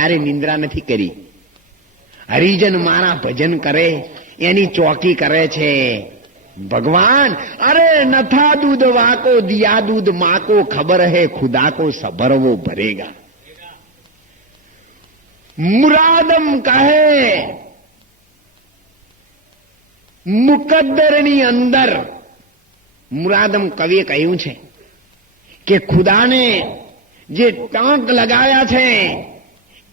ક્યારે નિંદ્રા નથી કરી. હરિજન મારા ભજન કરે એની ચોકી કરે છે ભગવાન. અરે નથા દૂધ વાકો દિયા દૂધ માકો ખબર હે ખુદા કો સબર વો ભરેગા. મુરાદમ કહે મુકદ્દરની અંદર, મુરાદમ કવિએ કહ્યું છે કે ખુદાને જે ટાંક લગાવ્યા છે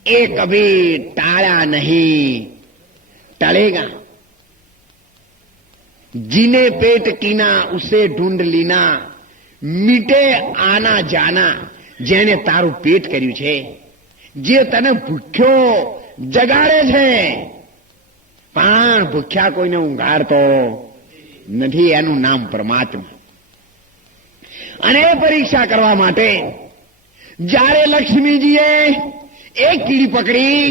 એ કભી ટાળ્યા નહીં, ટળેગા. જીને પેટ કીના ઉસે ઢૂંઢ લીના, મીટે આના જાના. જેને તારું પેટ કર્યું છે, જે તને ભૂખ્યો જગાડે છે, પણ ભૂખ્યા કોઈને ઊંઘાડતો નથી, એનું નામ પરમાત્મા. અને પરીક્ષા કરવા માટે જ્યારે લક્ષ્મીજીએ એક કીડી પકડી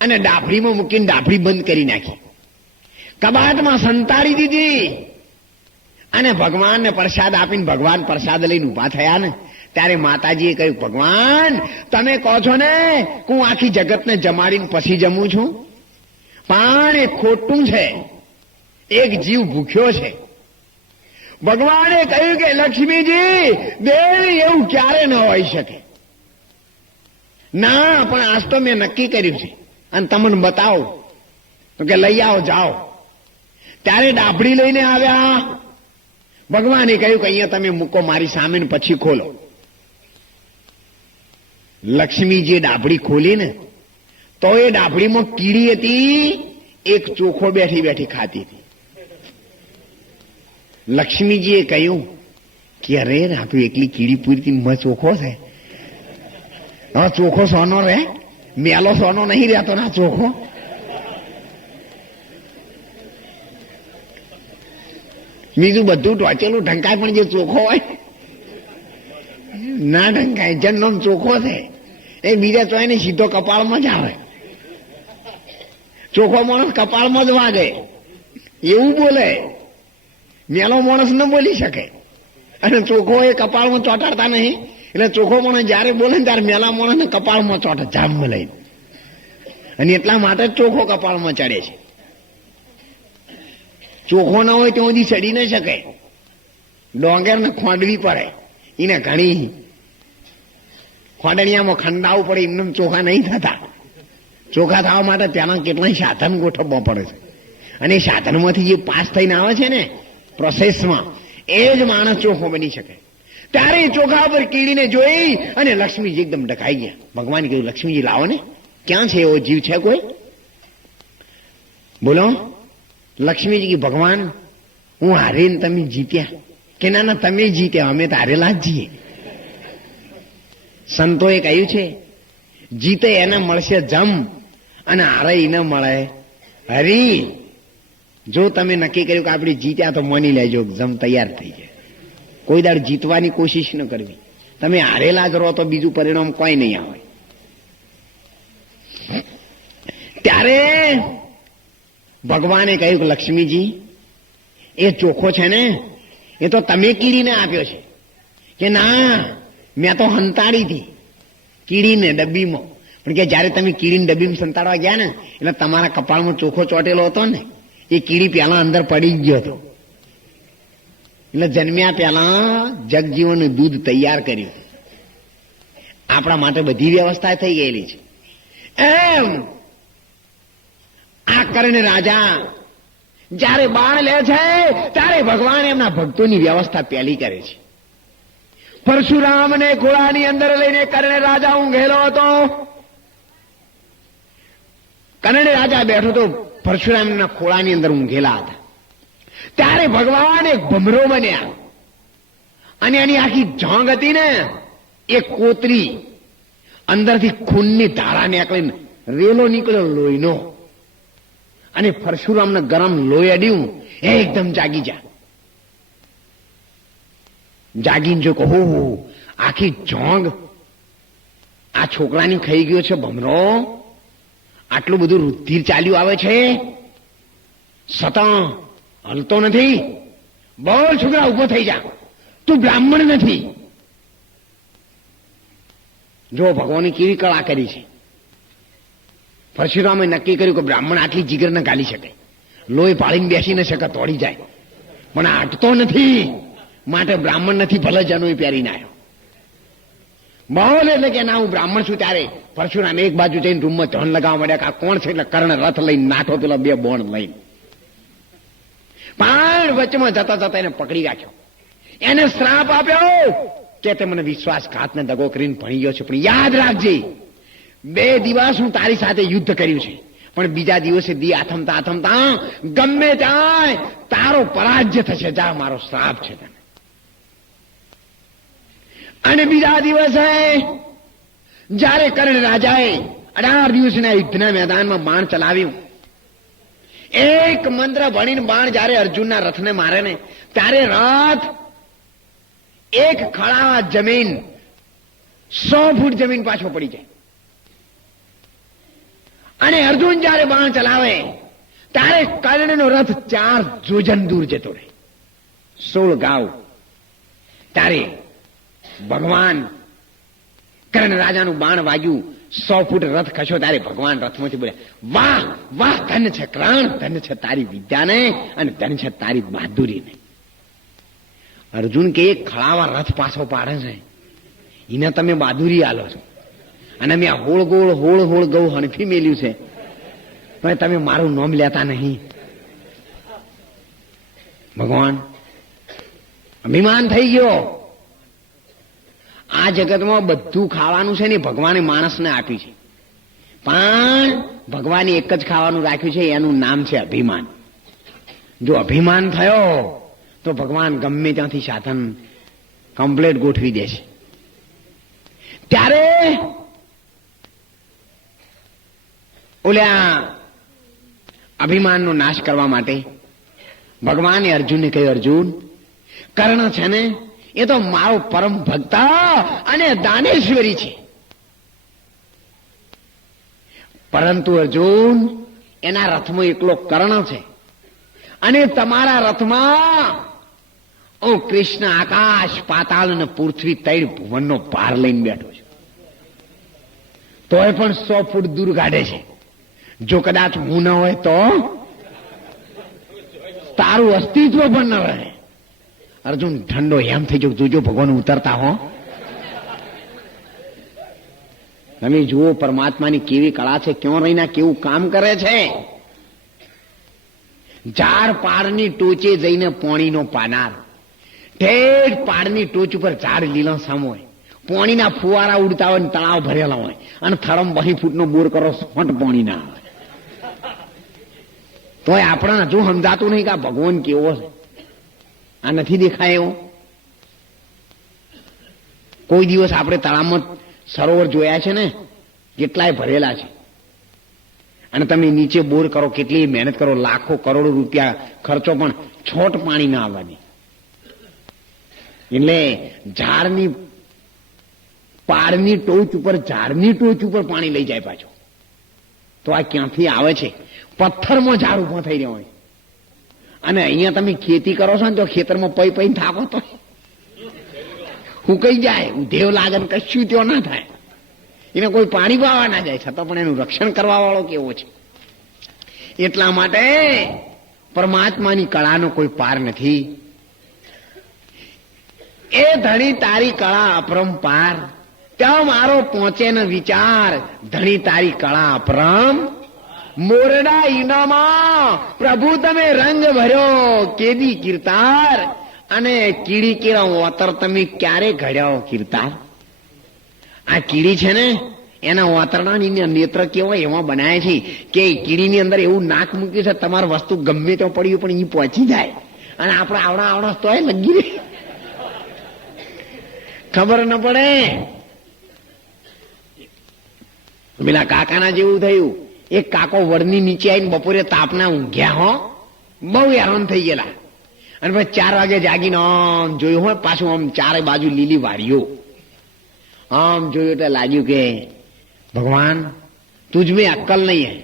અને ડાભડીમાં મૂકીને ડાભડી બંધ કરી નાખી, કબાટમાં સંતાડી દીધી અને ભગવાનને પ્રસાદ આપીને ભગવાન પ્રસાદ લઈને ઉભા થયા ને, ત્યારે માતાજીએ કહ્યું, ભગવાન તમે કહો છો ને હું આખી જગતને જમાડીને પછી જમું છું, પણ એ ખોટું છે, એક જીવ ભૂખ્યો છે. ભગવાને કહ્યું કે લક્ષ્મીજી દેવી એવું ક્યારે ન હોઈ શકે. ના, પણ આજ તો મેં નક્કી કર્યું છે અને તમને બતાવો. તો કે લઈ આવો, જાઓ. ત્યારે ડાભડી લઈને આવ્યા. ભગવાને કહ્યું કે અહીંયા તમે મૂકો મારી સામે ને પછી ખોલો. લક્ષ્મીજીએ ડાભડી ખોલી ને તો એ ડાભડીમાં કીડી હતી, એક ચોખો બેઠી બેઠી ખાતી હતી. લક્ષ્મીજીએ કહ્યું કે અરે આપણું એકલી કીડી પૂરી મ ચોખો છે. હવે ચોખો સોનો રે, મેલો સોનો નહીં રહેતો ના ચોખો. બીજું બધું ટોચેલું ઢંકાય, પણ જે ચોખ્ખો હોય ના ઢંકાય. જન્મ ચોખ્ખો છે એ બીજા ચોય ને સીધો કપાળમાં જ આવે. ચોખ્ખો માણસ કપાળમાં જ વાગે એવું બોલે, મેલો માણસ ન બોલી શકે. અને ચોખ્ખો એ કપાળમાં ચોંટાડતા નહીં, એટલે ચોખ્ખો માણસ જયારે બોલે ને ત્યારે મેલા માણસ ને કપાળમાં ચોંટે જામમાં લઈને, અને એટલા માટે જ ચોખ્ખો કપાળમાં ચડે છે. ચોખ્ખો ના હોય ત્યાં સુધી ચડી ન શકે. ડોંગર ને ખોંડવી પડે, એને ઘણી ખોંડણિયામાં ખંડાવવું પડે, એમને ચોખા નહીં થતા. ચોખા થવા માટે ત્યાંના કેટલાય સાધન ગોઠવવા પડે છે, અને એ સાધનમાંથી જે પાસ થઈને આવે છે ને પ્રોસેસમાં, એ જ માણસ ચોખ્ખો બની શકે. ત્યારે ચોખા પર કીડીને જોઈ અને લક્ષ્મીજી એકદમ ડકાઈ ગયા. ભગવાન કહ્યું, લક્ષ્મીજી લાવો ને, ક્યાં છે એવો જીવ છે કોઈ? બોલો. લક્ષ્મીજી કે ભગવાન હું હારીને તમે જીત્યા. કે ના ના, તમે જીત્યા, અમે તો હારેલા જ છીએ. સંતોએ કહ્યું છે જીતે એને મળશે જમ અને હારે એને મળે હરી. જો તમે નક્કી કર્યું કે આપણે જીત્યા તો માની લેજો, જમ તૈયાર થઈ જાય. કોઈ દાડ જીતવાની કોશિશ ન કરવી. તમે હારેલા જ રહો તો બીજું પરિણામ કોઈ નહીં આવે. ત્યારે ભગવાને કહ્યું કે લક્ષ્મીજી એ ચોખ્ખો છે ને એ તો તમે કીડીને આપ્યો છે. કે ના, મેં તો હંતાડી હતી કીડીને ડબ્બીમાં. પણ કે જયારે તમે કીડીને ડબ્બીમાં સંતાડવા ગયા ને એટલે તમારા કપાળમાં ચોખ્ખો ચોટેલો હતો ને, એ કીડી પહેલા અંદર પડી ગયો હતો. એટલે જન્મ્યા પહેલા જગજીવનનું દૂધ તૈયાર કર્યું. આપણા માટે બધી વ્યવસ્થા થઈ ગયેલી છે. એમ આ કરીને રાજા જયારે બાણ લે છે ત્યારે ભગવાન એમના ભક્તોની વ્યવસ્થા પહેલી કરે છે. પરશુરામને ઘોડાની અંદર લઈને કરણે રાજા ઊંઘેલો હતો. કરણે રાજા બેઠો તો પરશુરામના ખોળાની અંદર ઊંઘેલા હતા. ત્યારે ભગવાન એક ભમરો બન્યા અને એની આખી જોંગ હતી ને એ કોતરી, અંદરથી ખૂનની ધારા નીકળીને રેલો નીકળ્યો લોહીનો, અને પરશુરામને ગરમ લોહી અડ્યું. એકદમ જાગી જા. જાગીને જો કહો આખી જોંગ આ છોકરાની ખાઈ ગયો છે ભમરો, આટલું બધું રુધિર ચાલ્યું આવે છે, સતા હલતો નથી. બોલ છોકરા, ઉભો થઈ જા, તું બ્રાહ્મણ નથી. જો ભગવાને કેવી કળા કરી છે. પરશુરામે નક્કી કર્યું કે બ્રાહ્મણ આટલી જીગર ન ગાલી શકે, લોહી પાળીને બેસી ન શકે, તોડી જાય, પણ આટતો નથી, માટે બ્રાહ્મણ નથી ભલે જનોઈ પહેરીને આવ્યો. બોલ એટલે કે ના હું બ્રાહ્મણ છું. ત્યારે પરશુરામ એક બાજુ જઈને રૂમમાં ધન લગાવવા માંડ્યા કે આ કોણ છે, એટલે કર્ણ રથ લઈને નાઠો પેલા 2 બોણ લઈને, પણ વચમાં જતા જતા એને પકડી રાખ્યો, એને શ્રાપ આપ્યો કે તે મને વિશ્વાસઘાતને દગો કરીને ભણી ગયો છે, પણ યાદ રાખજે 2 દિવસ હું તારી સાથે યુદ્ધ કર્યું છે, પણ બીજા દિવસે દી આથમતા આથમતા ગમે ત્યાં તારો પરાજ્ય થશે, જા મારો શ્રાપ છે તને. અને બીજા દિવસે જ્યારે કર્ણ રાજાએ 18 દિવસના યુદ્ધના મેદાનમાં બાણ ચલાવ્યું, એક મંત્ર ભણીને બાણ જ્યારે અર્જુનના રથને મારે ને ત્યારે રથ એક ખળા જમીન 100 ફૂટ જમીન પાછો પડી જાય. અને અર્જુન જ્યારે બાણ ચલાવે ત્યારે કર્ણનો રથ 4 જોજન દૂર જતો રહે, 16 ગાવ. ત્યારે ભગવાન કર્ણ રાજાનું બાણ વાગ્યું, 100 ફૂટ રથ ખસ્યો, ત્યારે ભગવાન રથમાંથી બોલ્યા, વાહ વાહ, ધન્ય છે કર્ણ, ધન્ય છે તારી વિદ્યાને અને ધન્ય છે તારી બહાદુરીને. અર્જુન કે એક ખળાવા રથ પાછો પાડે છે, એને તમે બહાદુરી આલો છો, અને મેં હોળ ગોળ ગૌ હણફી મેલ્યું છે, પણ તમે મારું નામ લેતા નહીં. ભગવાન અભિમાન થઈ ગયો. આ જગતમાં બધું ખાવાનું છે ને ભગવાને માણસને આપ્યું છે, પણ ભગવાને એક જ ખાવાનું રાખ્યું છે, એનું નામ છે અભિમાન. જો અભિમાન થયો તો ભગવાન ગમે ત્યાંથી સાધન કમ્પ્લેટ ગોઠવી દે છે. ત્યારે ઓલ્યા અભિમાનનો નાશ કરવા માટે ભગવાને અર્જુનને કહ્યું, અર્જુન કર્ણ છે ને એ તો મારો પરમ ભક્ત અને દાનેશ્વરી છે, પરંતુ અર્જુન એના રથમાં એકલો કર્ણ છે, અને તમારા રથમાં હું કૃષ્ણ આકાશ પાતાળ અને પૃથ્વી 3 ભુવનનો ભાર લઈને બેઠો છું, તોય પણ 100 ફૂટ દૂર કાઢે છે. જો કદાચ હું ન હોય તો તારું અસ્તિત્વ પણ ન રહે. અર્જુન ઠંડો એમ થઈ ગયો, જોજો ભગવાન ઉતરતા હો. તમે જુઓ પરમાત્માની કેવી કળા છે, ક્યાં રહીને કેવું કામ કરે છે. ઝાડ પાડની ટોચે જઈને પોણીનો પાનાર, ઠેઠ પાડની ટોચ ઉપર ઝાડ લીલાછમ હોય, પોણીના ફુવારા ઉડતા હોય, તળાવ ભરેલા હોય, અને થડમ 2 ફૂટનો બોર કરો, સોંટ પોણી ના આવે. તોય આપણને હજુ સમજાતું નહીં કે આ ભગવાન કેવો છે. આ નથી દેખાય એવો. કોઈ દિવસ આપણે તળાવમાં સરોવર જોયા છે ને, કેટલાય ભરેલા છે, અને તમે નીચે બોર કરો, કેટલી મહેનત કરો, લાખો કરોડો રૂપિયા ખર્ચો, પણ છોટ પાણી ના આવવાની. એટલે ઝાડની પાડની ટોચ ઉપર, ઝાડની ટોચ ઉપર પાણી લઈ જાય પાછો. તો આ ક્યાંથી આવે છે? પથ્થરમાં ઝાડ ઉભો થઈ રહ્યો હોય. અને અહીંયા તમે ખેતી કરો છો ને, તો ખેતરમાં પઈ થાકો તો હુકાઈ જાય, દેવ લાગે ને કશું ત્યો ના થાય, એને કોઈ પાણી પાવા ના જાય, છતાં પણ એનું રક્ષણ કરવા વાળો કેવો છે. એટલા માટે પરમાત્માની કળાનો કોઈ પાર નથી. એ ધણી તારી કળા અપરંપાર, ત્યાં મારો પહોંચે ન વિચાર, ધણી તારી કળા અપરમ. મોરડા ઈનામાં પ્રભુ તમે રંગ ભર્યો કેદી કીર્તાર, અને કીડી કેળા ઓતર તમે ક્યારે ઘડ્યો કીર્તાર. આ કીડી છે ને, એના ઓતરણા નેત્ર કેવા એવા બનાવે છે કે કીડીની અંદર એવું નાક મૂક્યું છે, તમારી વસ્તુ ગમે તો પડ્યું પણ એ પહોંચી જાય, અને આપણે આવડા તોય લગી રહે, ખબર ન પડે. પેલા કાકાના જેવું થયું. એક કાકો વડની નીચે આવીને બપોરે તાપના ઊંઘ્યા હો, બહુ હેરાન થઈ ગયેલા, અને પછી 4 વાગે જાગીને આમ જોયું હોય, પાછું આમ 4 બાજુ લીલી વાડીઓ, આમ જોયું એટલે લાગ્યું કે भगवान तुझ में अक्ल नहीं है,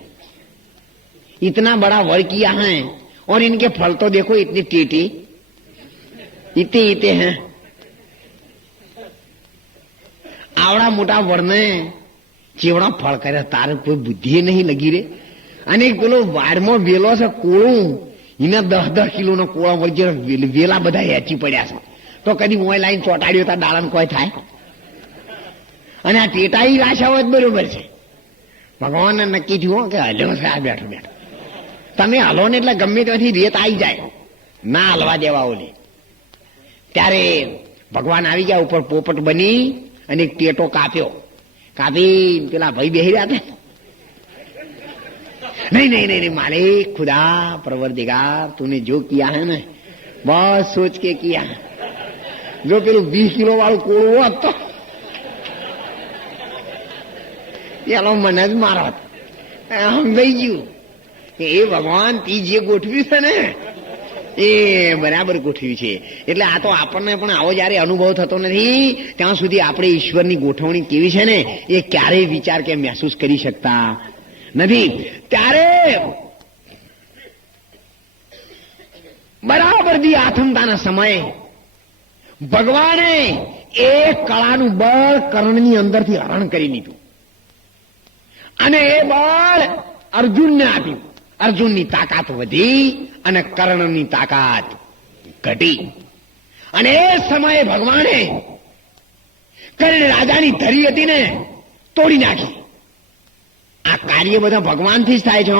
इतना बड़ा वर किया है और इनके फल तो देखो इतनी टीटी इतने इतने हैं. आवड़ा मोटा वरने ચેવડા ફળ કર્યા, તારે કોઈ બુદ્ધિ નહીં લગી રે. અને પેલો વાડમાં વેલો છે કોળું, એના 10-10 કિલોનો કોળા વળગે વેલા બધા હેચી પડ્યા છે. તો કદી મોય લાઈન ચોટાડ્યો તા દાડાને કોઈ થાય? અને આ ટેટાઈ રાશા હોય બરોબર છે. ભગવાનને નક્કી થયું કે હલ્યો છે આ બેઠો બેઠો. તમે હલો ને એટલે ગમે ત્યાંથી રેત આવી જાય, ના હલવા દેવા ઓલી. ત્યારે ભગવાન આવી ગયા ઉપર પોપટ બની અને એક ટેટો કાપ્યો. કાપી પેલા ભાઈ બેહી રહ્યા હતા. नहीं नहीं नहीं मालिक खुदा परवरदिगार तूने जो किया है ना बहुत सोच के किया. जो પેલું 20 કિલો વાળું કોળું હોત તો એનો મને જ મારો સમજાઈ ગયું કે એ ભગવાન તી જે ગોઠવ્યું છે ને એ બરાબર ગોઠવ્યું છે. એટલે આ તો આપણને પણ આવો જયારે અનુભવ થતો નથી ત્યાં સુધી આપણે ઈશ્વરની ગોઠવણી કેવી છે ને એ ક્યારેય વિચાર કે મહેસૂસ કરી શકતા નથી. ત્યારે બરાબર દી આથમતાના સમયે ભગવાને એ કળાનું બળ કર્ણની અંદરથી હરણ કરી લીધું અને એ બળ અર્જુનને આપ્યું. અર્જુનની તાકાત વધી અને કર્ણની તાકાત ઘટી. અને એ સમયે ભગવાને કર્ણ રાજાની ધરી હતી ને તોડી નાખી. આ કાર્ય બધા ભગવાનથી જ થાય છે.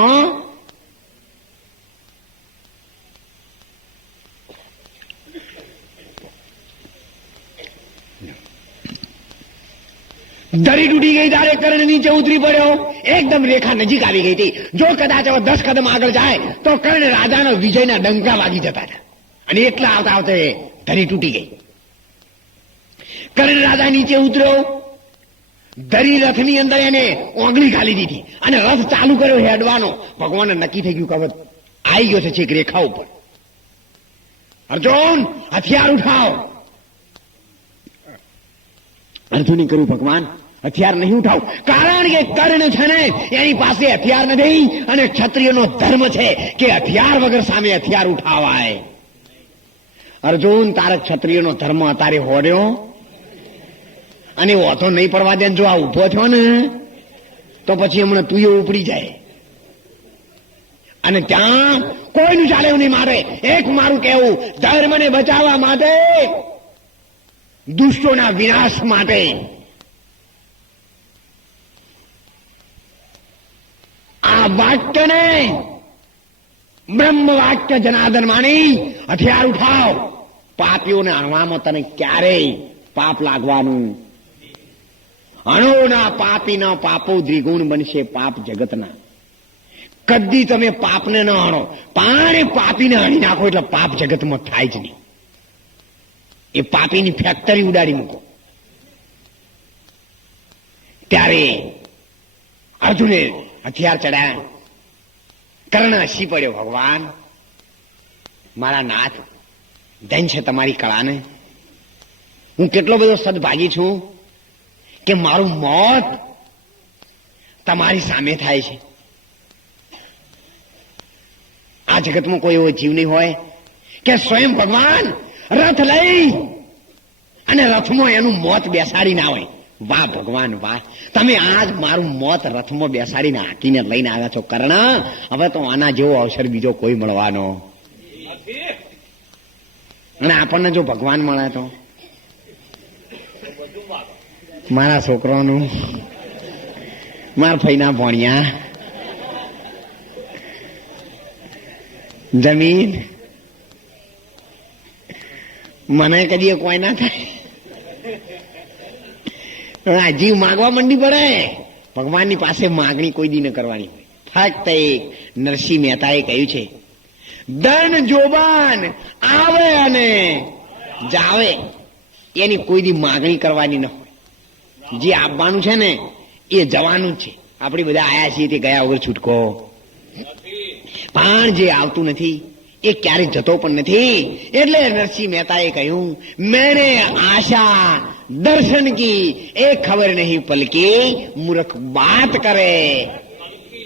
ધરી તૂટી ગઈ ત્યારે કર્ણ નીચે ઉતરી પડ્યો. એકદમ રેખા નજીક આવી ગઈ હતી. જો કદાચ હવે 10 કદમ આગળ જાય તો કર્ણ રાજાનો વિજયના ડંકા વાગી જતા હતા. અને એટલા આવતા આવતા ધરી તૂટી ગઈ. કર્ણ રાજા નીચે ઉતર્યો. ધરી રથની અંદર એને ઓગળી ઘાલી દીધી અને રથ ચાલુ કર્યો હેડવાનો. ભગવાનને નક્કી થઈ ગયું કે હવે આવી ગયો છે છેક રેખા ઉપર. અર્જુન હથિયાર ઉઠાવ. અર્જુને કર્યું ભગવાન હથિયાર નહીં ઉઠાવ, કારણ કે કર્ણ છે ને એની પાસે હથિયાર નથી અને ક્ષત્રિયનો ધર્મ છે કે હથિયાર વગર સામે હથિયાર ઉઠાવાય. અર્જુન તારે ક્ષત્રિયનો ધર્મ અતારે હોડ્યો અને ઓથો નહીં પડવા દે. જો આ ઉભો થયો ને તો પછી હમણાં તું એ ઉપડી જાય. અને ત્યાં કોઈનું ચાલે એવું નહીં. મારે એક મારું કહેવું, ધર્મને બચાવવા માટે, દુષ્ટોના વિનાશ માટે આ વાક્યને બ્રહ્મ વાક્ય જનાર્દન માની હથિયાર ઉઠાવ. પાપીઓને હણવામાં તને ક્યારેય પાપ લાગવાનું. અણોના પાપીના પાપો દ્વિગુણ બનશે પાપ જગતના. કદી તમે પાપને ન હણો, પણ પાપીને હણી નાખો એટલે પાપ જગતમાં થાય જ નહીં. એ પાપીની ફેક્ટરી ઉડાડી મૂકો. ત્યારે અર્જુને હથિયાર ચડાયા. કર્ણ હસી પડ્યો. ભગવાન મારા નાથ, ધન છે તમારી કળાને. હું કેટલો બધો સદભાગી છું કે મારું મોત તમારી સામે થાય છે. આ જગતમાં કોઈ એવો જીવ નહીં હોય કે સ્વયં ભગવાન રથ લઈ અને રથમાં એનું મોત બેસાડી ના હોય. વાહ ભગવાન વાહ, તમે આજ મારું મોત રથમાં બેસાડીને હાકીને લઈને આવ્યા છો કર્ણ. હવે તો આના જેવો અવસર બીજો કોઈ મળવાનો. અને આપણને જો ભગવાન મળે તો મારા છોકરાનું, મારા ફઈના ભણ્યા, જમીન, મને કદી કોઈ ના થાય. આ જીવ માગવા મંડી પડે. ભગવાનની પાસે માગણી કોઈ દી ન કરવાની હોય. ફક્ત એક નરસિંહ મહેતાએ કહ્યું છે, ધન જોબાન આવે અને જાવે, એની કોઈ દી માગણી કરવાની ન હોય. જે આપવાનું છે ને એ જવાનું જ છે. આપણે બધા આયા છીએ તે ગયા વગર છૂટકો. પણ જે આવતું નથી એ ક્યારે જતો પણ નથી. એટલે નરસિંહ મહેતાએ કહ્યું, મેને આશા દર્શન કી એ ખબર નહીં પલકી, મૂર્ખ બાત કરે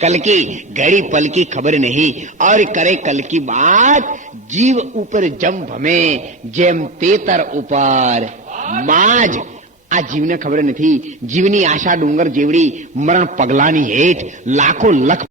કલકી, ઘડી પલકી ખબર નહીં और કરે કલકી બાત, જીવ ઉપર જમ ભમે જેમ તેતર ઉપર બાજ. આ જીવને ખબર નથી, જીવની આશા ડુંગર જેવડી, મરણ પગલાની હેઠ, લાખો લખ